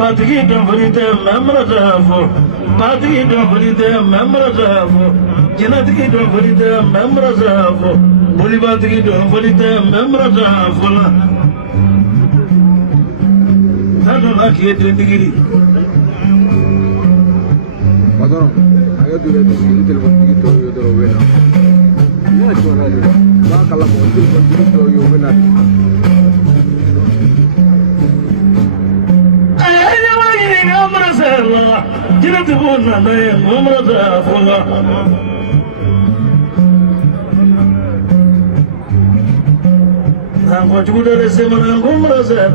Fatigi don't believe them, members of Fatigi don't believe them, members of Genetiki don't believe them, members of Bolivatiki don't believe them, members of I don't like it in the giddy. I got to get a little bit to you the winner. Naturally, Bakala will to you winner. Get the one and I am I'm going to do the same and Gomra said,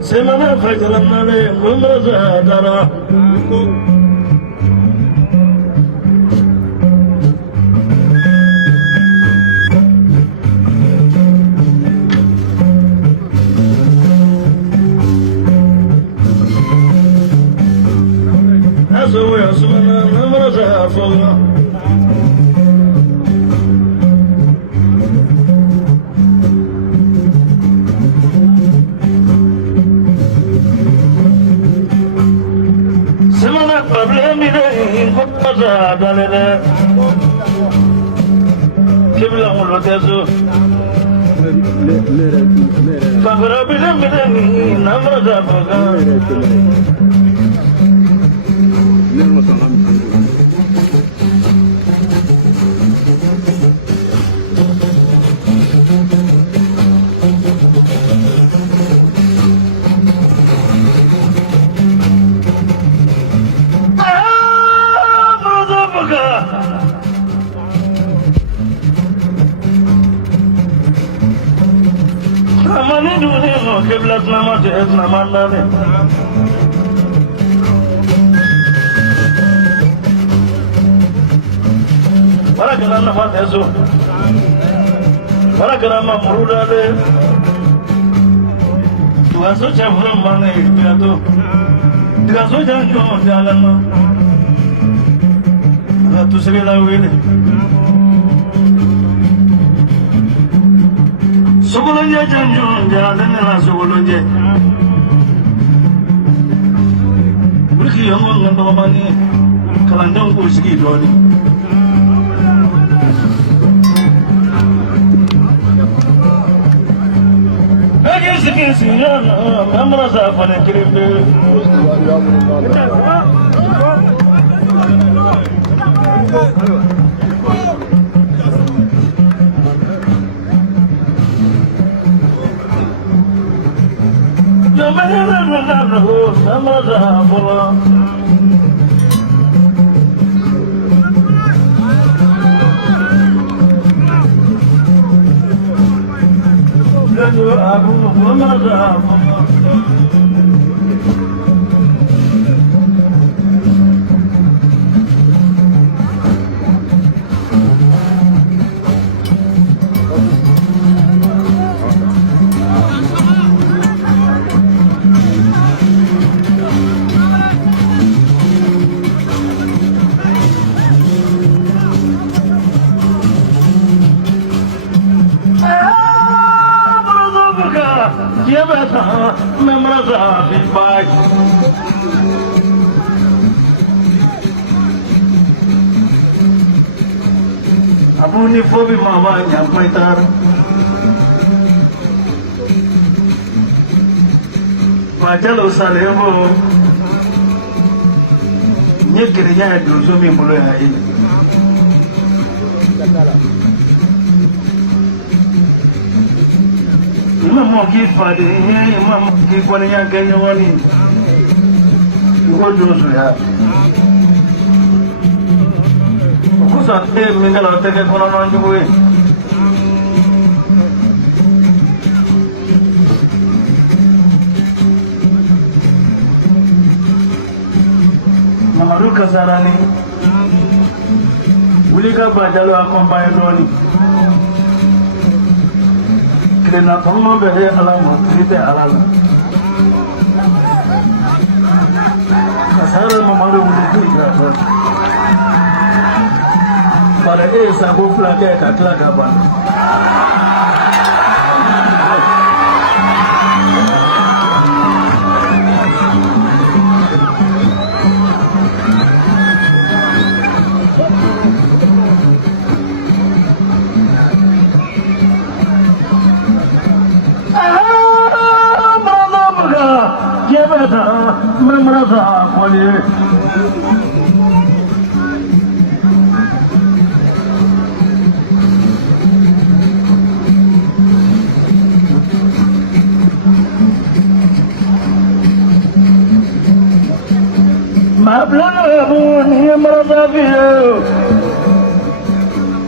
Semana Fajalanale, Gomra Dara. So we are so many Semana problem in Costa Dalene. Kibla Moloteso. Favorable number Amani duni mo kiblat nama jet nama dale. Para kena nama tesu, para kena nama muruda le. Tuhan socha buram mana itu tu, tidak socha cuma jalan ma. Ada tu segala wini. Sokolonje janjun jalan la sokolonje. Bukti yang orang tu mani kalandang kursi doni. Lagi sikit siapa kamera siapa yang kirim tu? Dia berasa merasa baik. Abu ni fobi mama yang paitar. Baca lo salemo. Ni kerja itu sumi mulai ini. Imam Mokif pada ini, Imam Mokif pada yang kaya wani. What do you have? Who's a thing? Mingle take it on your way. Mamaruka Sarani. Ulika Pajalo accompanied Kena Toma Behe Alamo, Trite Alala. Kasara Mamaru will do but it is a book like a clagaban. Memraza Poli Mabla ni Memraza Vio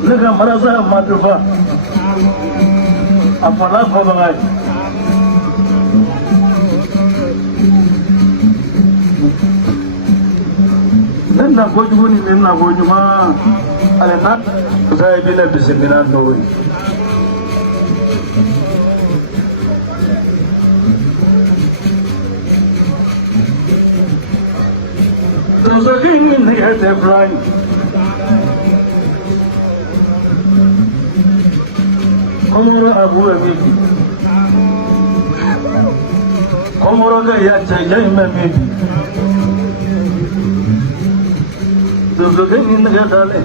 Lega Maraza Madufa Apala Kobangai na gojuni na gojuma ale nat sai bila bisimina no those are in the head of blind komoro abu amiki komoro ga ya chai mai Those in the Gadale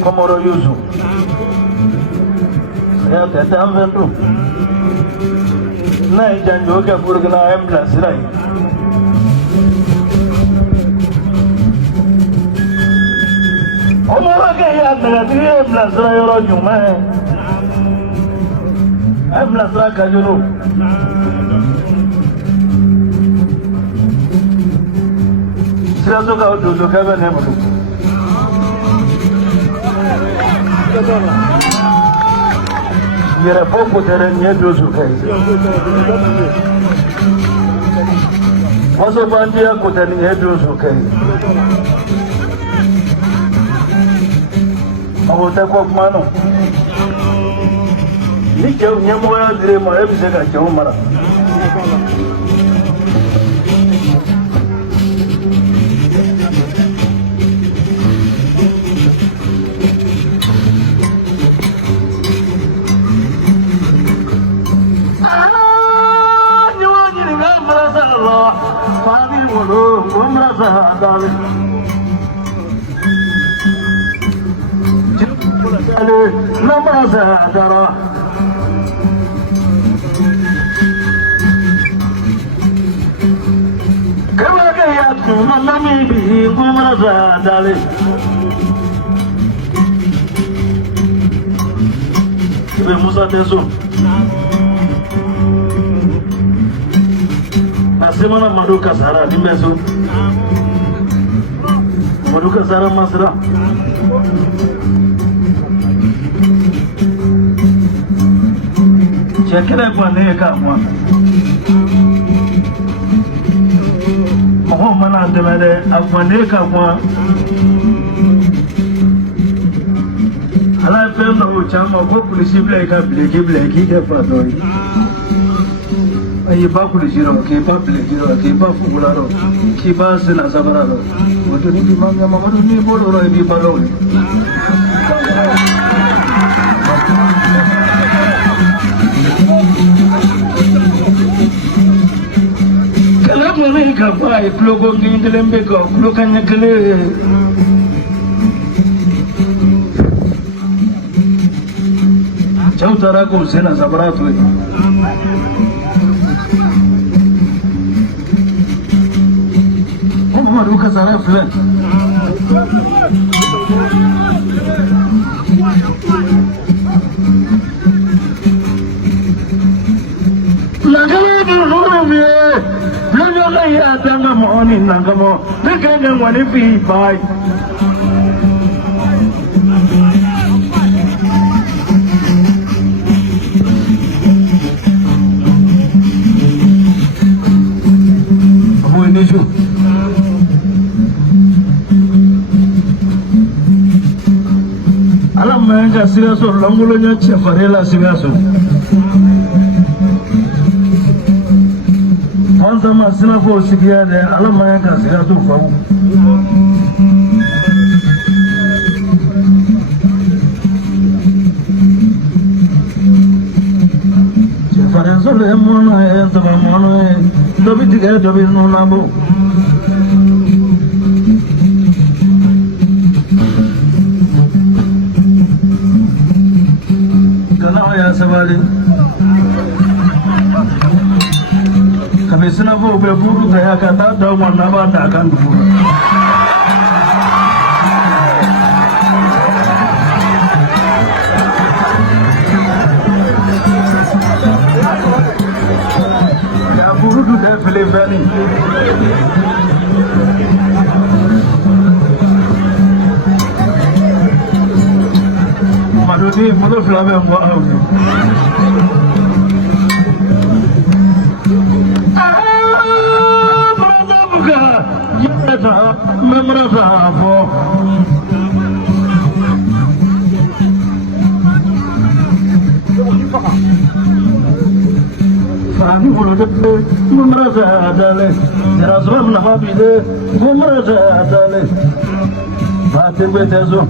Komoro Yuzu. I tell them to Night and Yoga Burgana Emblas, right? Omoraka Emblas, right? You man Emblas Raka, you know. Sirazo ka utuzo kaba ne mutu. Yere popo tere nye dozo kai. Waso bandia kutani nye dozo kai. Awote kwa kumano. Nike unyemo ya dire mo ebise ka chao mara. Musa Teso Asemana Maduka Sara Dimeso Maduka Sara Masra Chekira Kwaneka Mahomana Demede Afwaneka ala fɛn dɔw caman ko polisi bila I ka bileki bila I k'i kɛ fatɔ ye k'i ba polisi rɔ k'i ba bileki rɔ k'i ba fugula rɔ k'i ba sena sabara rɔ o tɛ ni ma Mamadu n'i bolo rɔ I b'i balo ye kɛlɛ kɔni ka fɔ a ye kuloko kelen bɛ kan kulo kaɲɛ kelen Chautara ko sena sabarato Maduka Sara flat La gala de l'homme ya tanga moni nangamo nakanga wani fi bai Abu ini ju alam menga sigaso longulo nya chefarela sigaso Sama sina fo sigiya de ala ma ka siga tu fa je fare sole mono e sama mono e dobi diga dobi no nabo kana ya sabali kami sina fo be buru da ya ka ta da wannan ba ta kan buru ya buru du de fele vani madoni modo flame mo memra safo fani mulu de memra sadale rasul nabi de memra sadale fate betezo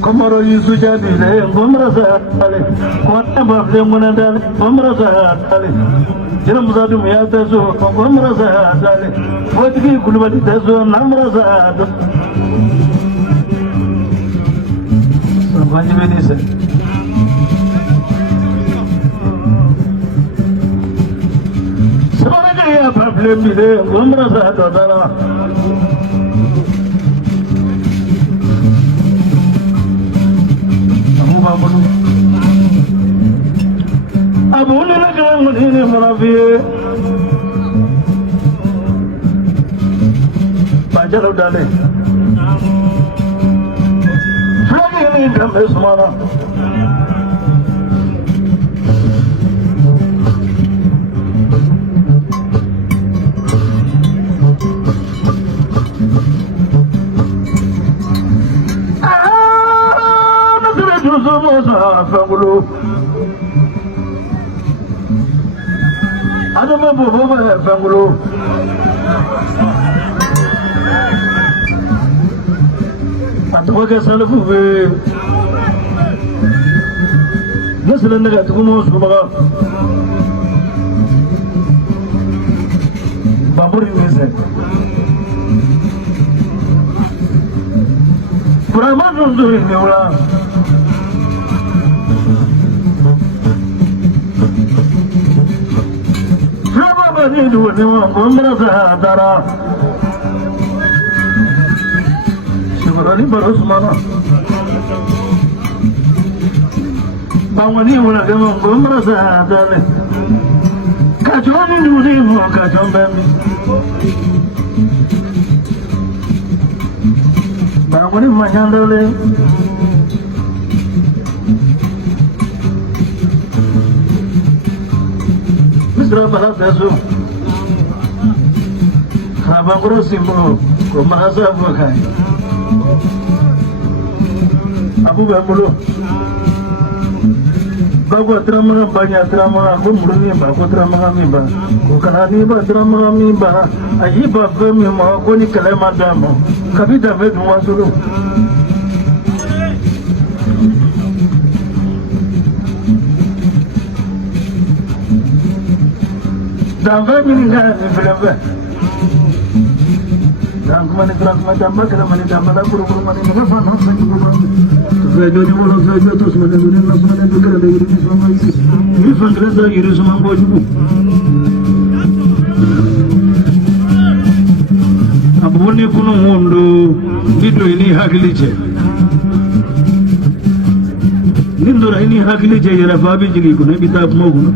komoro yusu jadi de memra sadale kota bable munadale memra sadale Jira musadu miya teso, kongkong merasa adale. Wajib kulubadi teso, nam merasa adale. Sampai ini sih. Sebenarnya ya problem ini, kongkong merasa adale. Kamu apa tu? Abu ni nak orang ini merapi, baca udah deh. Lagi ini kami semua. Nanti justru masa fangulu. Ada mampu bawa fangulu. Atau bagai selalu be. Nasrani negara tu kumur suka. Babur ini sih. Peramat untuk ini orang. Ini dua ni orang merasa darah. Sebenarnya baru semana. Bangun ni orang merasa darah. Kacau ni dua ni orang kacau bami. Bangun ni macam darah. Misra balas dasu. Abang kurus simbo, kau merasa apa kan? Abu bambulu, bawa terama banyak terama, aku murni bawa terama kami bah, bukan ani bah terama kami bah, aji bah kami mau aku ni kelemahan damu, kami dapat dua sulu. Dapat ini kan berapa? Dan kemana tambah, kalau mana tambah tak kurang mana ni kan faham tak kurang. Saya jadi orang saya terus mana dunia nak mana juga ada ini semua ini. Ini fungsi saya ini semua wajib. Abu ni kuno mundu itu ini hakili je. Nindora ini hakili je ya rafabi jadi kuno kita mau kuno.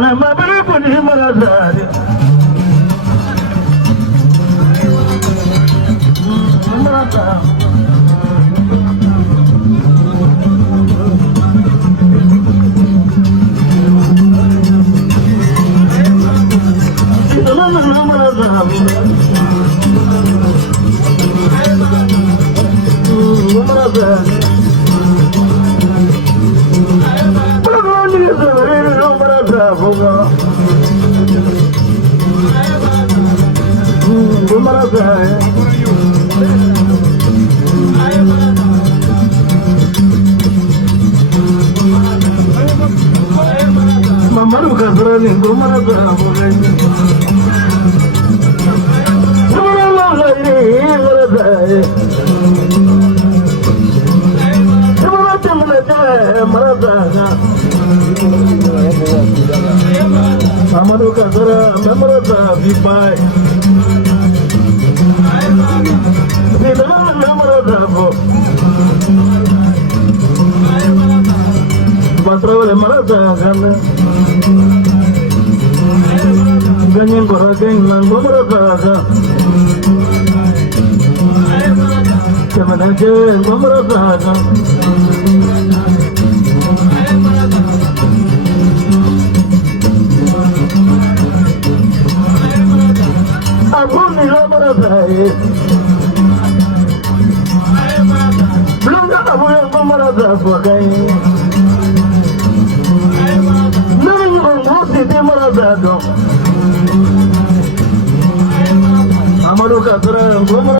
mana mabere puni marazari marata Mamaru kasrani gumara da bolani Subhanallah marada Subhanallah marada Mamaru kasra marada bibai Subhanallah marada bo Batrawale marada kana Ganyan gora ganyan marada Kemanaje marada Abuni marada Blunda abu marada fokai Amaro kasra